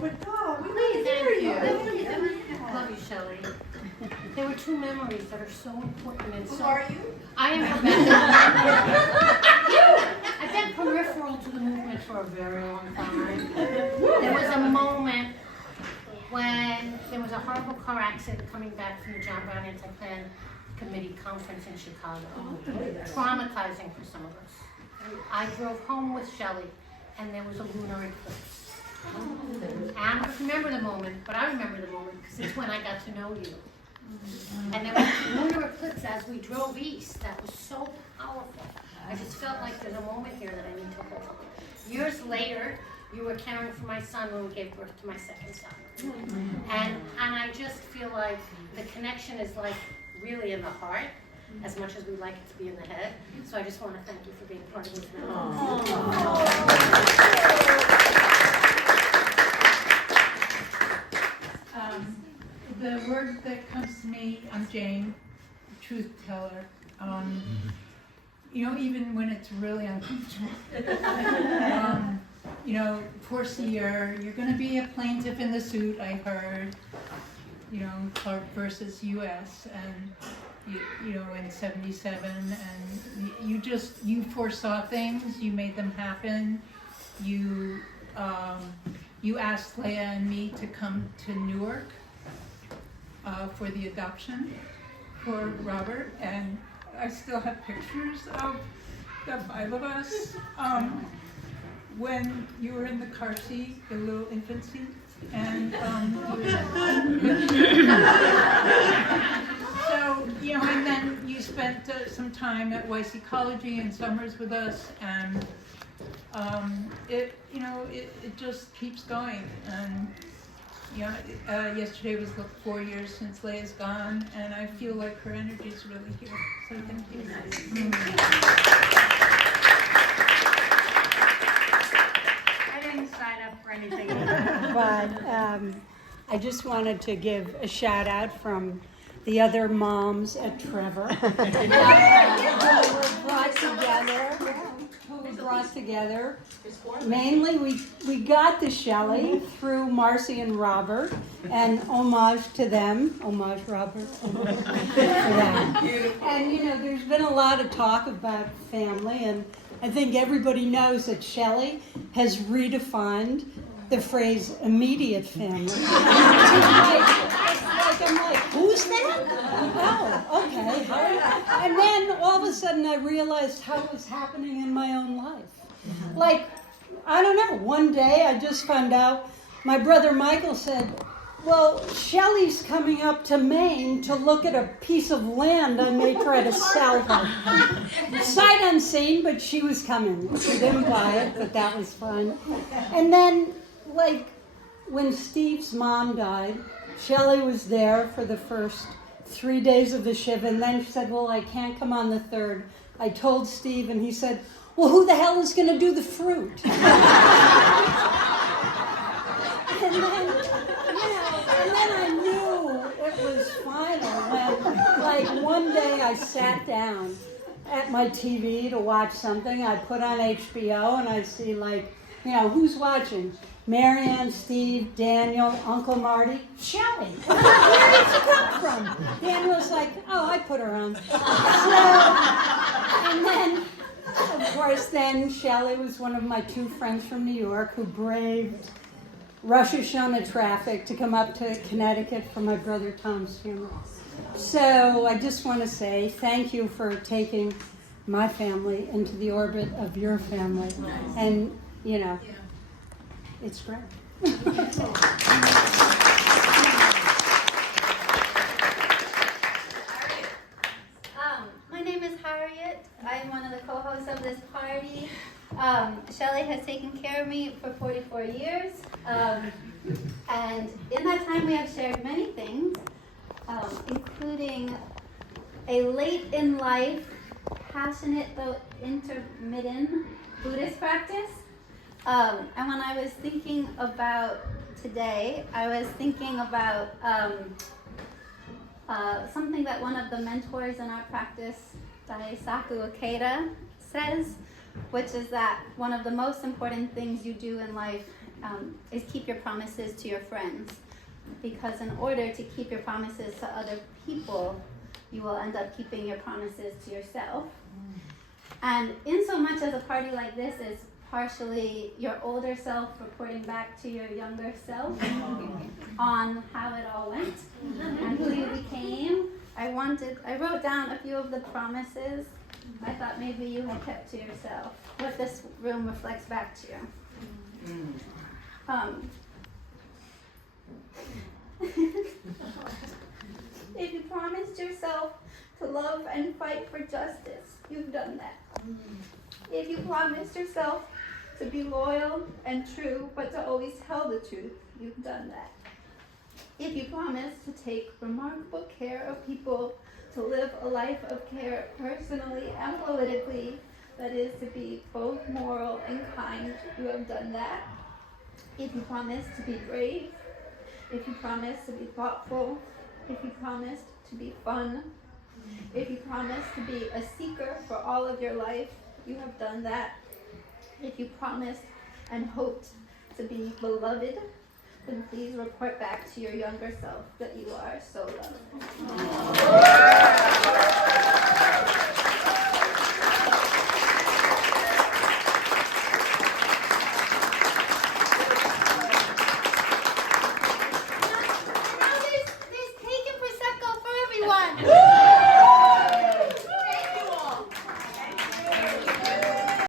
but God, we Please, want to hear you. I love you, Shelley. There were two memories that are so important and so. Who are you? I am I've been peripheral to the movement for a very long time. There was a moment when there was a horrible car accident coming back from the John Brown Anti-Plan Committee conference in Chicago. Traumatizing for some of us. I drove home with Shelley and there was a lunar eclipse. And I don't remember the moment, but I remember the moment because it's when I got to know you. And there was a lunar eclipse as we drove east that was so powerful. I just felt like there's a moment here that I need to hold. Years later, you were caring for my son when we gave birth to my second son. And I just feel like the connection is like really in the heart, as much as we like it to be in the head. So I just want to thank you for being part of this The word that comes to me, I'm Jane, truth teller. Even when it's really uncomfortable. Poor Sierra, you're going to be a plaintiff in the suit, I heard. Clark versus U.S. and in 77, and you foresaw things, you made them happen. You asked Leah and me to come to Newark for the adoption for Robert, and I still have pictures of the five of us when you were in the car seat, the little infant seat, and and then you spent some time at Weiss Ecology and summers with us, and it just keeps going. And yesterday was 4 years since Leah's gone, and I feel like her energy is really here. So thank you. I didn't sign up for anything, but I just wanted to give a shout out from the other moms at Trevor who were brought together. Mainly, we got to Shelley through Marcy and Robert, and homage to them. Homage, Robert. For that. And there's been a lot of talk about family, and I think everybody knows that Shelley has redefined the phrase immediate family. I'm like, who's that? Oh, okay. And then all of a sudden I realized how it was happening in my own life. Like, I don't know, one day I just found out, my brother Michael said, well, Shelley's coming up to Maine to look at a piece of land I may try to sell her. Sight unseen, but she was coming. She didn't buy it, but that was fun. And then, when Steve's mom died, Shelley was there for the first 3 days of the Shiva, and then she said, well, I can't come on the third. I told Steve, and he said, well, who the hell is going to do the fruit? And then I knew it was final when, one day I sat down at my TV to watch something. I put on HBO, and I see, who's watching? Marianne, Steve, Daniel, Uncle Marty, Shelley. Where did she come from? Daniel's like, oh, I put her on. And then, of course, Shelley was one of my two friends from New York who braved Rosh Hashanah traffic to come up to Connecticut for my brother Tom's funeral. So I just want to say thank you for taking my family into the orbit of your family. And, it's great. My name is Harriet. I am one of the co-hosts of this party. Shelley has taken care of me for 44 years. And in that time we have shared many things, including a late in life, passionate though intermittent Buddhist practice. And when I was thinking about today, I was thinking about something that one of the mentors in our practice, Daisaku Ikeda, says, which is that one of the most important things you do in life is keep your promises to your friends. Because in order to keep your promises to other people, you will end up keeping your promises to yourself. And in so much as a party like this is partially your older self reporting back to your younger self on how it all went and who you became, I wrote down a few of the promises I thought maybe you had kept to yourself, what this room reflects back to you. If you promised yourself to love and fight for justice, you've done that. If you promised yourself to be loyal and true, but to always tell the truth, you've done that. If you promised to take remarkable care of people, to live a life of care personally and politically, that is to be both moral and kind, you have done that. If you promised to be brave, if you promised to be thoughtful, if you promised to be fun, if you promised to be a seeker for all of your life, you have done that. If you promised and hoped to be beloved, then please report back to your younger self that you are so loved.